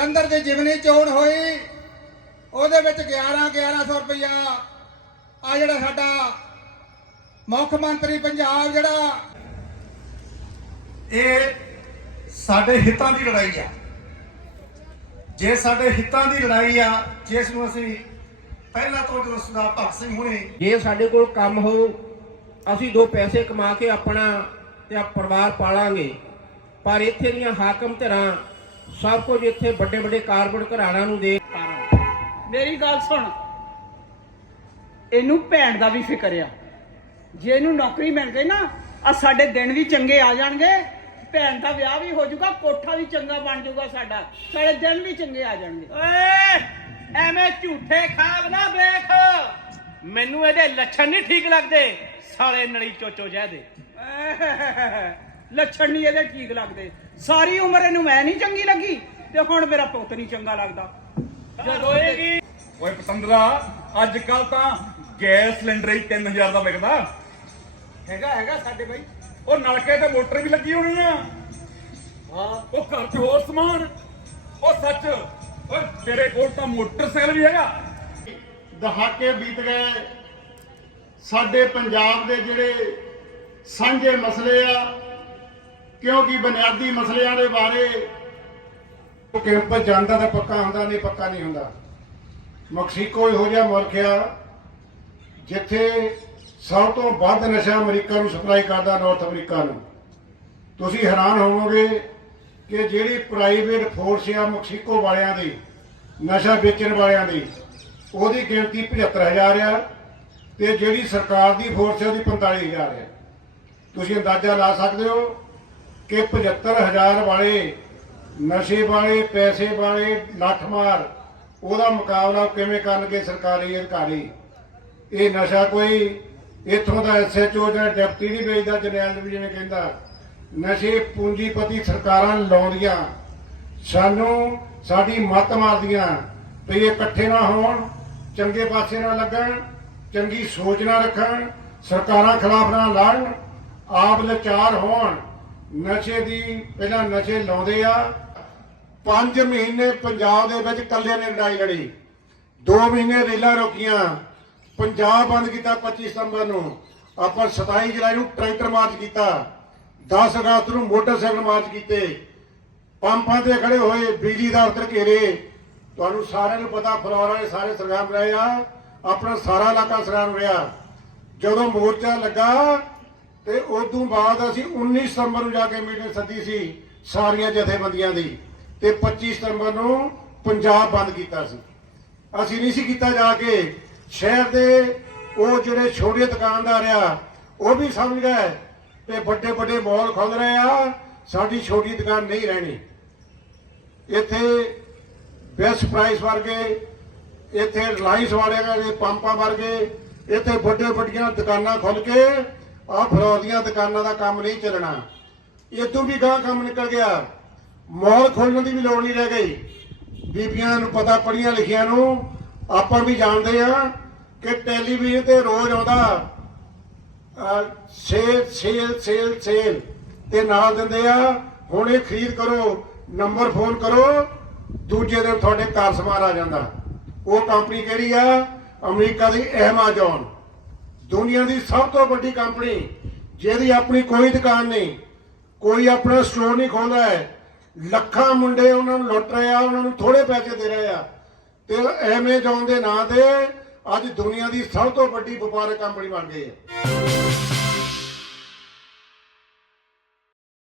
ਜਲੰਧਰ ਦੀ ਜਿਮਨੀ ਚੋਣ ਹੋਈ, ਉਹਦੇ ਵਿੱਚ 11 1100 ਰੁਪਇਆ ਆ ਜਿਹੜਾ ਸਾਡਾ ਮੁੱਖ ਮੰਤਰੀ ਪੰਜਾਬ ਜਿਹੜਾ, ਇਹ ਸਾਡੇ ਹਿੱਤਾਂ ਦੀ ਲੜਾਈ ਆ। ਜੇ ਸਾਡੇ ਹਿੱਤਾਂ ਦੀ ਲੜਾਈ ਆ, ਜਿਸ ਨੂੰ ਅਸੀਂ ਪਹਿਲਾਂ ਤੋਂ ਜਦੋਂ ਸਰਦਾਰ ਭਗਤ ਸਿੰਘ ਹੁਣੇ ਜੇ ਸਾਡੇ ਕੋਲ ਕੰਮ ਹੋ, ਅਸੀਂ ਦੋ ਪੈਸੇ ਕਮਾ ਕੇ ਆਪਣਾ ਤੇ ਆ ਪਰਿਵਾਰ ਪਾਲਾਂਗੇ। ਪਰ ਇੱਥੇ ਦੀਆਂ ਹਾਕਮ ਧਿਰਾਂ ਸਭ ਕੁਝ ਇੱਥੇ ਵੱਡੇ ਵੱਡੇ ਕਾਰਪੋਰੇਟ ਘਰਾਣਿਆਂ ਨੂੰ ਦੇ ਮੇਰੀ ਗੱਲ ਸੁਣ। ਇਹਨੂੰ ਭੈਣ ਦਾ ਵੀ ਫਿਕਰ ਆ। ਜੇ ਇਹਨੂੰ ਨੌਕਰੀ ਮਿਲ ਗਈ ਨਾ ਆ ਸਾਡੇ ਦਿਨ ਵੀ ਚੰਗੇ ਆ ਜਾਣਗੇ। ਭੈਣ ਦਾ ਵਿਆਹ ਵੀ ਹੋ ਜਾਊਗਾ ਕੋਠਾ ਵੀ ਚੰਗਾ ਬਣ ਜਾਊਗਾ ਸਾਡਾ। ਸਾਡੇ ਦਿਨ ਵੀ ਚੰਗੇ ਆ ਜਾਣਗੇ। ਓਏ ਐਵੇਂ ਝੂਠੇ ਖਾਬ ਨਾ ਵੇਖ। ਮੈਨੂੰ ਇਹਦੇ ਲੱਛਣ ਨਹੀਂ ਠੀਕ ਲੱਗਦੇ। ਸਾਲੇ ਨਲੀ ਚੋਚੋ ਜਹ ਦੇ ਲੱਛਣ ਨਹੀਂ ਇਹਦੇ ਠੀਕ ਲੱਗਦੇ। ਸਾਰੀ ਉਮਰ ਇਹਨੂੰ ਮੈਂ ਨਹੀਂ ਚੰਗੀ ਲੱਗੀ ਤੇ ਹੁਣ ਮੇਰਾ ਪੁੱਤ ਨਹੀਂ ਚੰਗਾ ਲੱਗਦਾ। ਜਦੋਂ ਹੋਏਗੀ ਓਏ ਪਤੰਦਰਾ ਅੱਜ ਕੱਲ ਤਾਂ ਗੈਸ ਸਿਲੰਡਰ ਹੀ 3000 ਦਾ ਵਿਕਦਾ। ਹੈਗਾ ਹੈਗਾ ਸਾਡੇ ਬਾਈ। ਉਹ ਨਲਕੇ ਤੇ ਮੋਟਰ ਵੀ ਲੱਗੀ ਹੋਣੀ ਆ। ਹਾਂ। ਉਹ ਘਰ 'ਚ ਹੋਰ ਸਮਾਨ। ਉਹ ਸੱਚ ਓਏ ਤੇਰੇ ਕੋਲ ਤਾਂ ਮੋਟਰਸਾਈਕਲ ਵੀ ਹੈਗਾ। ਦਹਾਕੇ ਬੀਤ ਗਏ। ਸਾਡੇ ਪੰਜਾਬ ਦੇ ਜਿਹੜੇ ਸਾਂਝੇ ਮਸਲੇ ਆ ਕਿਉਂਕਿ ਬੁਨਿਆਦੀ ਮਸਲਿਆਂ ਦੇ ਬਾਰੇ ਕੈਂਪ ਜਾਂਦਾ ਤਾਂ ਪੱਕਾ ਹੁੰਦਾ, ਨਹੀਂ ਪੱਕਾ ਨਹੀਂ ਹੁੰਦਾ। ਮੈਕਸੀਕੋ ਇਹੋ ਜਿਹਾ ਮੁਲਕ ਆ, ਜਿੱਥੇ ਸਭ ਤੋਂ ਵੱਧ ਨਸ਼ਾ ਅਮਰੀਕਾ ਨੂੰ ਸਪਲਾਈ ਕਰਦਾ ਨਾਰਥ ਅਮਰੀਕਾ ਨੂੰ। ਤੁਸੀਂ ਹੈਰਾਨ ਹੋਵੋਗੇ ਕਿ ਜਿਹੜੀ ਪ੍ਰਾਈਵੇਟ ਫੋਰਸ ਆ ਮੈਕਸੀਕੋ ਵਾਲਿਆਂ ਦੀ, ਨਸ਼ਾ ਵੇਚਣ ਵਾਲਿਆਂ ਦੀ, ਉਹਦੀ ਗਿਣਤੀ 75000 ਆ ਤੇ ਜਿਹੜੀ ਸਰਕਾਰ ਦੀ ਫੋਰਸ ਹੈ ਉਹਦੀ 45000 ਆ। ਤੁਸੀਂ ਅੰਦਾਜ਼ਾ ਲਾ ਸਕਦੇ ਹੋ ਕਿ 75000 ਵਾਲੇ ਨਸ਼ੇ ਵਾਲੇ, ਪੈਸੇ ਵਾਲੇ ਲੱਠ ਮਾਰ, ਉਹਦਾ ਮੁਕਾਬਲਾ ਕਿਵੇਂ ਕਰਨਗੇ ਸਰਕਾਰੀ ਅਧਿਕਾਰੀ? ਇਹ ਨਸ਼ਾ ਕੋਈ ਇੱਥੋਂ ਦਾ ਐਸਐਚਓ ਜਾਂ ਡਿਪਟੀ ਨਹੀਂ ਵੇਚਦਾ ਜਨਰਲ ਵੀ ਜਿਵੇਂ ਕਹਿੰਦਾ। ਨਸ਼ੇ ਪੂੰਜੀਪਤੀ ਸਰਕਾਰਾਂ ਲਾਉਂਦੀਆਂ। ਸਾਨੂੰ ਸਾਡੀ ਮੱਤ ਮਾਰਦੀਆਂ ਵੀ ਇਹ ਇਕੱਠੇ ਨਾ ਹੋਣ, ਚੰਗੇ ਪਾਸੇ ਨਾ ਲੱਗਣ, ਚੰਗੀ ਸੋਚ ਨਾ ਰੱਖਣ, ਸਰਕਾਰਾਂ ਖਿਲਾਫ ਨਾ ਲੜਨ, ਆਪ ਲਚਾਰ ਹੋਣ। ਨਸ਼ੇ ਦੀ, ਪਹਿਲਾਂ ਨਸ਼ੇ ਲਾਉਂਦੇ ਆ। 5 ਮਹੀਨੇ ਪੰਜਾਬ ਦੇ ਵਿੱਚ ਕੱਲਿਆਂ ਨੇ ਲੜਾਈ ਲੜੀ। 2 ਮਹੀਨੇ ਰੇਲਾਂ ਰੋਕੀਆਂ। ਪੰਜਾਬ ਬੰਦ ਕੀਤਾ 25 ਸਤੰਬਰ ਨੂੰ। ਆਪਾਂ 27 ਜੁਲਾਈ ਨੂੰ ਟਰੈਕਟਰ ਮਾਰਚ ਕੀਤਾ। 10 ਅਗਸਤ ਨੂੰ ਮੋਟਰਸਾਈਕਲ ਮਾਰਚ ਕੀਤੇ। ਪੰਪਾਂ ਤੇ ਖੜੇ ਹੋਏ, ਬਿਜਲੀ ਦਾ ਦਫ਼ਤਰ ਘੇਰੇ। ਤੁਹਾਨੂੰ ਸਾਰਿਆਂ ਨੂੰ ਪਤਾ ਫਲੋਰਾ ਦੇ ਸਾਰੇ ਸਰਗਰਮ ਰਹੇ ਆ। ਆਪਣਾ ਸਾਰਾ ਇਲਾਕਾ ਸਰਗਰਮ ਰਿਹਾ। ਜਦੋਂ ਮੋਰਚਾ ਲੱਗਾ ਤੇ ਉਸ ਤੋਂ ਬਾਅਦ ਅਸੀਂ 19 ਸਤੰਬਰ ਨੂੰ ਜਾ ਕੇ ਮੀਟਿੰਗ ਸੱਦੀ ਸੀ ਸਾਰੀਆਂ ਜਥੇਬੰਦੀਆਂ ਦੀ ਤੇ 25 ਸਤੰਬਰ ਨੂੰ ਪੰਜਾਬ ਬੰਦ ਕੀਤਾ ਸੀ। ਅਸੀਂ ਨਹੀਂ ਸੀ ਕੀਤਾ ਜਾ ਕੇ ਸ਼ਹਿਰ ਦੇ ਉਹ ਜਿਹੜੇ ਛੋਟੇ ਦੁਕਾਨਦਾਰ ਆ, ਉਹ ਵੀ ਸਮਝ ਗਏ ਤੇ ਵੱਡੇ ਵੱਡੇ ਮਾਲ ਖੁੱਲ ਰਹੇ ਆ, ਸਾਡੀ ਛੋਟੀ ਦੁਕਾਨ ਨਹੀਂ ਰਹਿਣੀ। ਇੱਥੇ ਬੈਸਟ ਪ੍ਰਾਈਸ ਵਰਗੇ, ਇੱਥੇ ਰਿਲਾਇੰਸ ਵਾਲਿਆਂ ਦੇ ਪੰਪਾਂ ਵਰਗੇ, ਇੱਥੇ ਵੱਡੇ ਵੱਡੀਆਂ ਦੁਕਾਨਾਂ ਖੁੱਲ ਕੇ ਆਹ ਫਲੋਰ ਦੀਆਂ ਦੁਕਾਨਾਂ ਦਾ ਕੰਮ ਨਹੀਂ ਚੱਲਣਾ। ਇਦੋਂ ਵੀ ਗਾਂ ਕੰਮ ਨਿਕਲ ਗਿਆ। ਮਾਲ ਖੋਲਣ ਦੀ ਵੀ ਲੋੜ ਨਹੀਂ ਰਹਿ ਗਈ। ਬੀਬੀਆਂ ਨੂੰ ਪਤਾ ਪੜੀਆਂ ਲਿਖੀਆਂ ਨੂੰ ਆਪਾਂ ਵੀ ਜਾਣਦੇ ਆ ਕਿ ਟੈਲੀਵਿਜ਼ਨ ਤੇ ਰੋਜ਼ ਆਉਂਦਾ ਸੇਲ ਸੇਲ ਸੇਲ ਸੇਲ ਤੇ ਨਾਲ ਦਿੰਦੇ ਆ, ਹੁਣ ਇਹ ਖਰੀਦ ਕਰੋ, ਨੰਬਰ ਫੋਨ ਕਰੋ, ਦੂਜੇ ਦਿਨ ਤੁਹਾਡੇ ਘਰ ਸਮਾਨ ਆ ਜਾਂਦਾ। ਉਹ ਕੰਪਨੀ ਕਿਹੜੀ ਆ? ਅਮਰੀਕਾ ਦੀ ਐਮਾਜ਼ਨ। ਦੁਨੀਆ ਦੀ ਸਭ ਤੋਂ ਵੱਡੀ ਕੰਪਨੀ, ਜਿਹਦੀ ਆਪਣੀ ਕੋਈ ਦੁਕਾਨ ਨਹੀਂ, ਕੋਈ ਆਪਣਾ ਸਟੋਰ ਨਹੀਂ ਖੋਲਦਾ ਹੈ। ਲੱਖਾਂ ਮੁੰਡੇ ਉਹਨਾਂ ਨੂੰ ਲੁੱਟ ਰਹੇ ਆ, ਉਹਨਾਂ ਨੂੰ ਥੋੜੇ ਪੈਸੇ ਦੇ ਰਹੇ ਆ। ਤੇ ਐਮਾਜ਼ਨ ਦੇ ਨਾਂ ਤੇ ਅੱਜ ਦੁਨੀਆ ਦੀ ਸਭ ਤੋਂ ਵੱਡੀ ਵਪਾਰਕ ਕੰਪਨੀ ਬਣ ਗਈ ਹੈ।